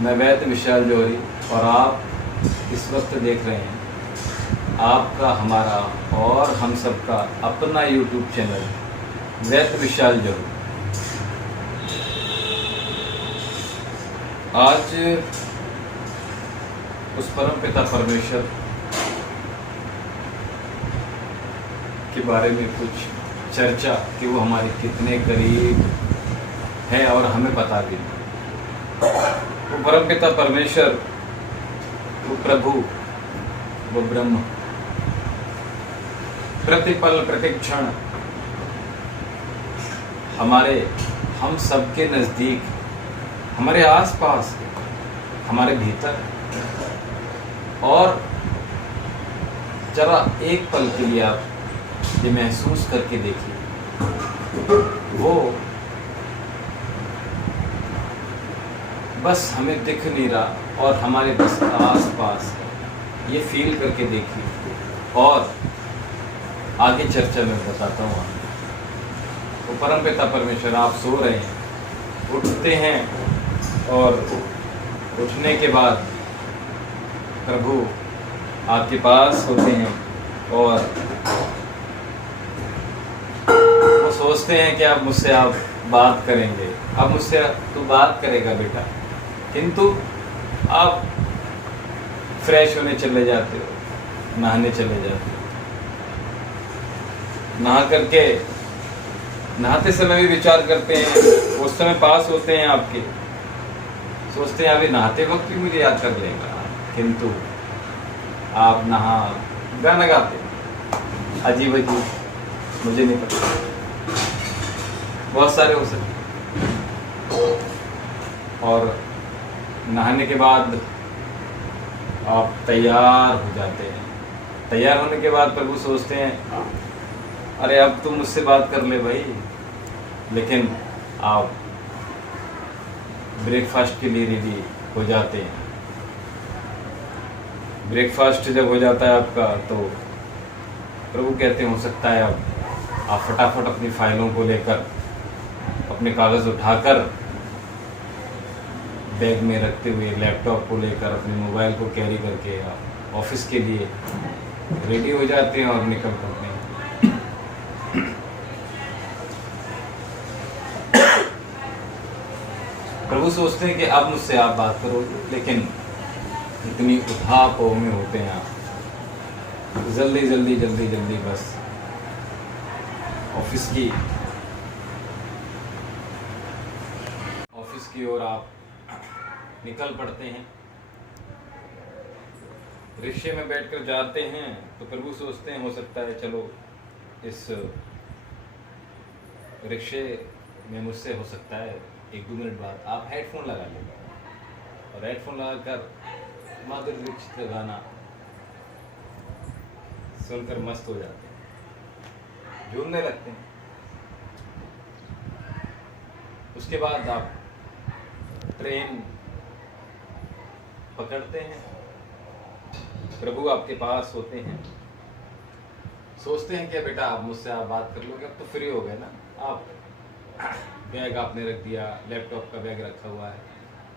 मैं वैद्य विशाल जौहरी और आप इस वक्त देख रहे हैं आपका, हमारा और हम सबका अपना YouTube चैनल वैद्य विशाल जौहरी। आज उस परम पिता परमेश्वर के बारे में कुछ चर्चा कि वो हमारे कितने करीब है और हमें पता भी नहीं। वो परमपिता परमेश्वर, वो प्रभु, वो ब्रह्म प्रतिपल प्रतिक्षण हम सबके नज़दीक, हमारे आसपास, हमारे भीतर। और जरा एक पल के लिए आप ये महसूस करके देखिए, वो बस हमें दिख नहीं रहा और हमारे बस आस पास, ये फील करके देखिए। और आगे चर्चा में बताता हूँ आपको। वो परमपिता परमेश्वर, आप सो रहे हैं, उठते हैं और उठने के बाद प्रभु आपके पास होते हैं और वो सोचते हैं कि आप मुझसे बात करेंगे, अब मुझसे तू बात करेगा बेटा, किंतु आप फ्रेश होने चले जाते हो, नहाने चले जाते हो। नहाते समय भी विचार करते हैं, उस समय पास होते हैं आपके, सोचते हैं अभी नहाते वक्त भी मुझे याद कर लेगा, किंतु आप गाना गाते, अजीब अजीब, मुझे नहीं पता, बहुत सारे हो सकते। और नहाने के बाद आप तैयार हो जाते हैं। तैयार होने के बाद प्रभु सोचते हैं अरे अब तुम मुझसे बात कर ले भाई, लेकिन आप ब्रेकफास्ट के लिए रेडी हो जाते हैं। ब्रेकफास्ट जब हो जाता है आपका, तो प्रभु कहते हैं हो सकता है अब आप फटाफट अपनी फाइलों को लेकर, अपने कागज़ उठाकर बैग में रखते हुए, लैपटॉप को लेकर, अपने मोबाइल को कैरी करके आप ऑफिस के लिए रेडी हो जाते हैं और निकल पड़ते हैं। प्रभु सोचते हैं कि अब मुझसे आप बात करोगे, लेकिन इतनी उठापो में होते हैं आप, जल्दी बस ऑफिस की ओर आप निकल पड़ते हैं। रिक्शे में बैठकर जाते हैं तो प्रभु सोचते हैं हो सकता है चलो इस रिक्शे में मुझसे हो सकता है 1-2 मिनट बाद आप हेडफोन लगा लेंगे और हेडफोन लगाकर माधुरी दीक्षित का गाना सुनकर मस्त हो जाते हैं, झूमने लगते हैं। उसके बाद आप ट्रेन पकड़ते हैं, प्रभु आपके पास होते हैं, सोचते हैं कि बेटा आप मुझसे बात कर लोगे, अब तो फ्री हो गए ना आप। बैग आपने रख दिया, लैपटॉप का बैग रखा हुआ है,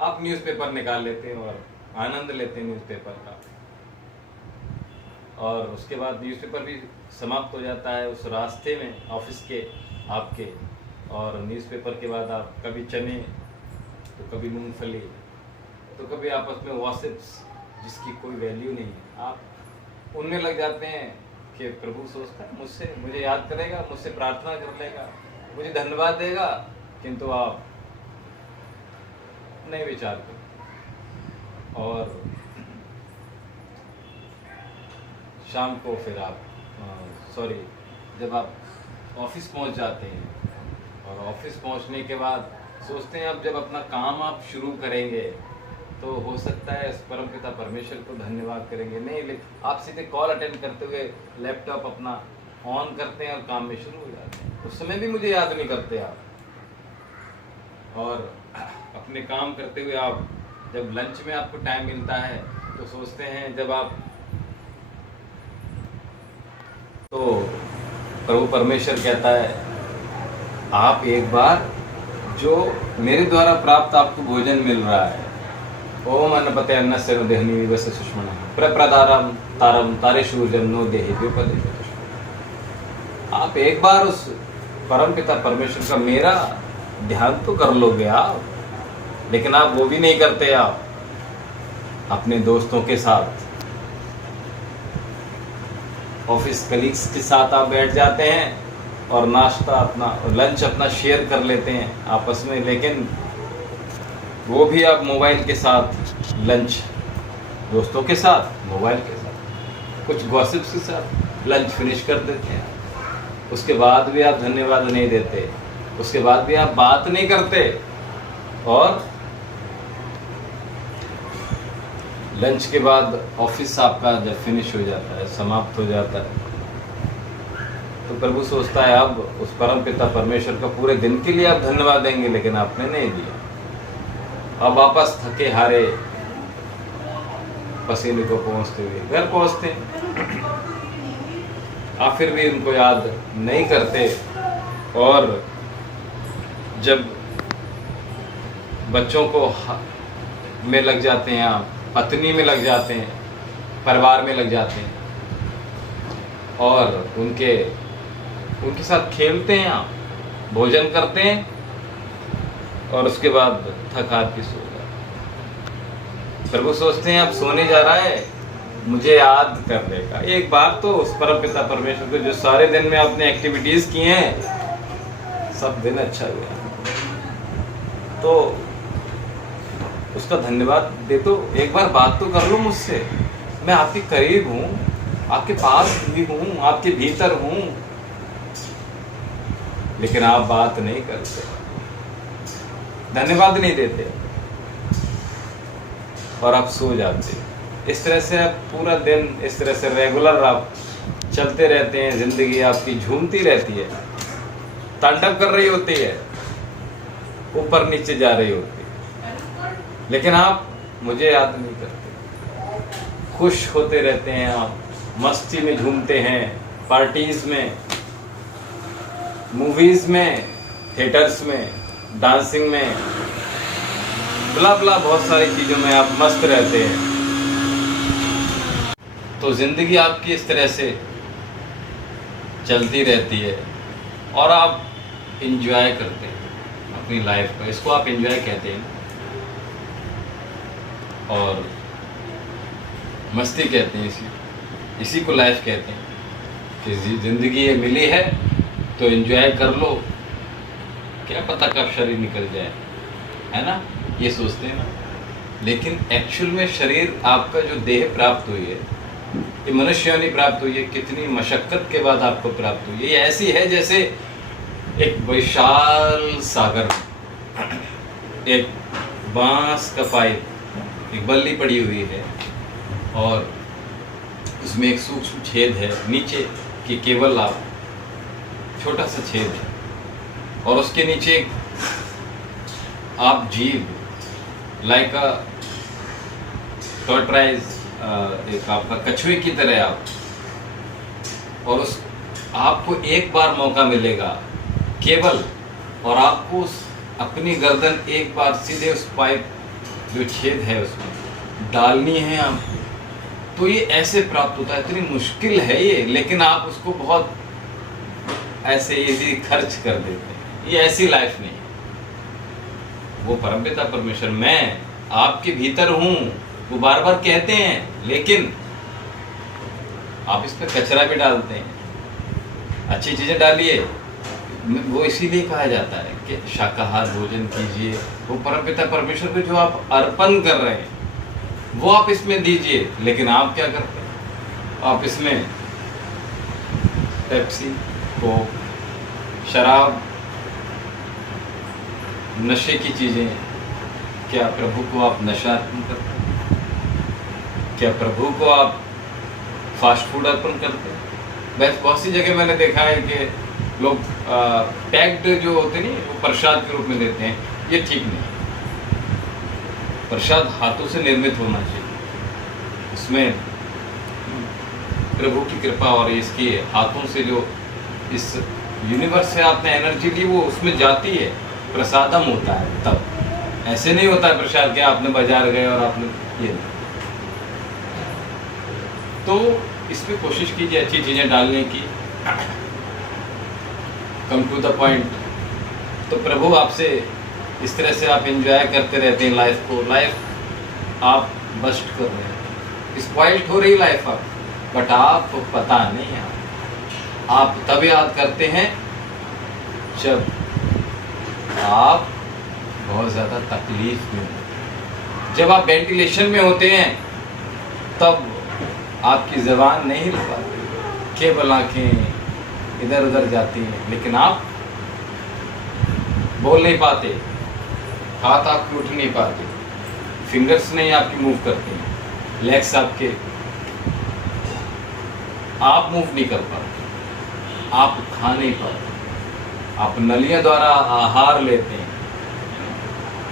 आप न्यूज़पेपर निकाल लेते हैं और आनंद लेते हैं न्यूज़पेपर का। और उसके बाद न्यूज़पेपर भी समाप्त हो जाता है उस रास्ते में ऑफिस के आपके। और न्यूज़पेपर के बाद आप कभी चने, तो कभी मूंगफली, तो कभी आपस में वॉसिप्स जिसकी कोई वैल्यू नहीं है, आप उनमें लग जाते हैं कि प्रभु सोचता है मुझे याद करेगा, मुझसे प्रार्थना कर लेगा, मुझे धन्यवाद देगा, किंतु आप नहीं विचार करो। और शाम को फिर आप जब आप ऑफिस पहुंच जाते हैं और ऑफिस पहुंचने के बाद सोचते हैं अब जब अपना काम आप शुरू करेंगे तो हो सकता है परमपिता परमेश्वर को धन्यवाद करेंगे, नहीं, लेकिन आप सीधे कॉल अटेंड करते हुए लैपटॉप अपना ऑन करते हैं और काम में शुरू हो जाते हैं। उस समय भी मुझे याद नहीं करते आप। और अपने काम करते हुए आप जब लंच में आपको टाइम मिलता है तो सोचते हैं जब आप, तो प्रभु परमेश्वर कहता है आप एक बार जो मेरे द्वारा प्राप्त आपको भोजन मिल रहा है ओम अन्नपते अन्नस्य नो देहनी विवस्य सुष्मणः प्रप्रदारम तारम तारेशूर्जम नो देहि द्विपदे। आप एक बार उस परमपिता परमेश्वर का मेरा ध्यान तो कर लोगे आप, लेकिन आप वो भी नहीं करते। आप अपने दोस्तों के साथ, ऑफिस कलीग्स के साथ आप बैठ जाते हैं और नाश्ता अपना, लंच अपना शेयर कर लेते हैं आपस में, लेकिन वो भी आप मोबाइल के साथ लंच, दोस्तों के साथ मोबाइल के साथ, कुछ गॉसिप्स के साथ लंच फिनिश कर देते हैं। उसके बाद भी आप धन्यवाद नहीं देते, उसके बाद भी आप बात नहीं करते, और लंच के बाद ऑफिस आपका जब फिनिश हो जाता है, समाप्त हो जाता है, तो प्रभु सोचता है अब उस परम पिता परमेश्वर का पूरे दिन के लिए आप धन्यवाद देंगे, लेकिन आपने नहीं दिया। अब वापस थके हारे पसीने को पहुंचते हुए घर पहुंचते हैं, आप फिर भी उनको याद नहीं करते। और जब बच्चों को में लग जाते हैं आप, पत्नी में लग जाते हैं, परिवार में लग जाते हैं, और उनके साथ खेलते हैं आप, भोजन करते हैं, और उसके बाद थक हार के सो जाते। प्रभु सोचते हैं अब सोने जा रहा है, मुझे याद कर देगा एक बार तो उस परम पिता परमेश्वर को जो सारे दिन में आपने एक्टिविटीज की हैं, सब दिन अच्छा गया, तो उसका धन्यवाद दे। तो एक बार बात तो कर लो मुझसे, मैं आपके करीब हूँ, आपके पास भी हूँ, आपके भीतर हूँ, लेकिन आप बात नहीं करते, धन्यवाद नहीं देते, और आप सो जाते। इस तरह से आप पूरा दिन, इस तरह से रेगुलर आप चलते रहते हैं, जिंदगी आपकी झूमती रहती है, तांडव कर रही होती है, ऊपर नीचे जा रही होती है, लेकिन आप मुझे याद नहीं करते। खुश होते रहते हैं आप, मस्ती में झूमते हैं, पार्टीज में, मूवीज में, थिएटर्स में, डांसिंग में, ब्ला ब्ला बहुत सारी चीज़ों में आप मस्त रहते हैं। तो ज़िंदगी आपकी इस तरह से चलती रहती है, और आप इंजॉय करते हैं अपनी लाइफ को, इसको आप इंजॉय कहते हैं, और मस्ती कहते हैं, इसी को लाइफ कहते हैं कि ज़िंदगी ये मिली है तो एंजॉय कर लो, क्या पता कब शरीर निकल जाए, है ना, ये सोचते हैं ना। लेकिन एक्चुअल में शरीर आपका जो देह प्राप्त हुई है, ये मनुष्य योनि प्राप्त हुई है, कितनी मशक्कत के बाद आपको प्राप्त हुई है। ये ऐसी है जैसे एक विशाल सागर, एक बांस का पाइप, एक बल्ली पड़ी हुई है, और उसमें एक सूक्ष्म छेद है, नीचे की केवल आप छोटा सा छेद है, और उसके नीचे आप जीव लाइक अ टॉर्टराइज, एक आपका कछुए की तरह आप, और उस आपको एक बार मौका मिलेगा केवल, और आपको उस अपनी गर्दन एक बार सीधे उस पाइप जो छेद है उसमें डालनी है आपको। तो ये ऐसे प्राप्त होता है, इतनी मुश्किल है ये, लेकिन आप उसको बहुत ऐसे इजी खर्च कर देते हैं। ये ऐसी लाइफ नहीं है। वो परमपिता परमेश्वर मैं आपके भीतर हूँ, वो बार बार कहते हैं, लेकिन आप इस पर कचरा भी डालते हैं। अच्छी चीज़ें डालिए, वो इसीलिए कहा जाता है कि शाकाहार भोजन कीजिए। वो परमपिता परमेश्वर को जो आप अर्पण कर रहे हैं वो आप इसमें दीजिए, लेकिन आप क्या करते हैं, आप इसमें पेप्सी, कोक, शराब, नशे की चीज़ें, क्या प्रभु को आप नशा अर्पण करते हैं? क्या प्रभु को आप फास्ट फूड अर्पण करते हैं? वैसे बहुत सी जगह मैंने देखा है कि लोग पैक्ड जो होते नहीं, वो प्रसाद के रूप में देते हैं। ये ठीक नहीं। प्रसाद हाथों से निर्मित होना चाहिए, इसमें प्रभु की कृपा और इसके हाथों से जो इस यूनिवर्स से आपने एनर्जी ली वो उसमें जाती है, प्रसादम होता है तब। ऐसे नहीं होता प्रसाद के आपने बाजार गए और आपने ये नहीं। तो इसमें कोशिश कीजिए अच्छी चीज़ें डालने की, कम टू द पॉइंट। तो प्रभु आपसे इस तरह से आप एंजॉय करते रहते हैं लाइफ को। लाइफ आप बस्ट कर रहे हैं, स्पॉइल्ड हो रही लाइफ आप, बट आप पता नहीं आप तब याद करते हैं जब आप बहुत ज़्यादा तकलीफ में हो। जब आप वेंटिलेशन में होते हैं तब आपकी ज़बान नहीं हिल पाती, केवल आंखें इधर उधर जाती हैं, लेकिन आप बोल नहीं पाते, हाथ आपके उठ नहीं पाते, फिंगर्स नहीं आपकी मूव करती हैं, लेग्स आपके आप मूव नहीं कर पाते, आप खा नहीं पाते, आप नलियों द्वारा आहार लेते हैं,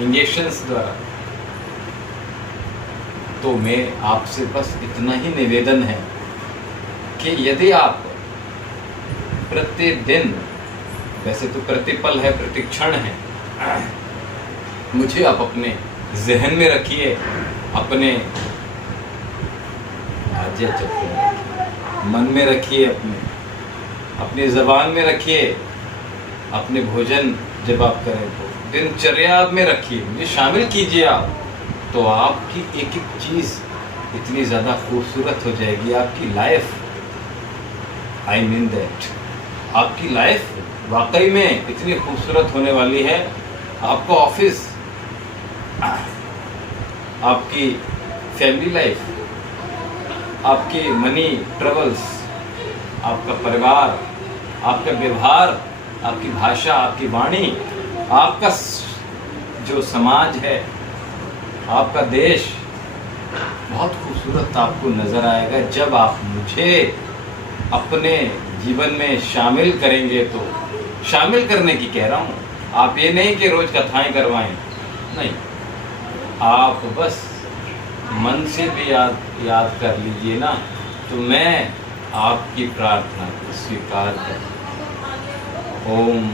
इंजेक्शंस द्वारा। तो मैं आपसे बस इतना ही निवेदन है कि यदि आप प्रतिदिन, वैसे तो प्रतिपल है, प्रतिक्षण है, मुझे आप अपने जहन में रखिए, अपने मन में रखिए, अपनी ज़बान में रखिए, अपने भोजन जब आप करें तो दिनचर्या में रखिए, मुझे शामिल कीजिए आप। तो आपकी एक एक चीज़ इतनी ज़्यादा खूबसूरत हो जाएगी, आपकी लाइफ, आई मीन दैट, आपकी लाइफ वाकई में इतनी खूबसूरत होने वाली है। आपका ऑफिस, आपकी फैमिली लाइफ, आपकी मनी ट्रेवल्स, आपका परिवार, आपका व्यवहार, आपकी भाषा, आपकी वाणी, आपका जो समाज है, आपका देश बहुत खूबसूरत आपको नज़र आएगा जब आप मुझे अपने जीवन में शामिल करेंगे। तो शामिल करने की कह रहा हूँ, आप ये नहीं कि रोज़ कथाएं करवाएं, नहीं, आप बस मन से भी याद कर लीजिए ना, तो मैं आपकी प्रार्थना को स्वीकार करूँ। ओम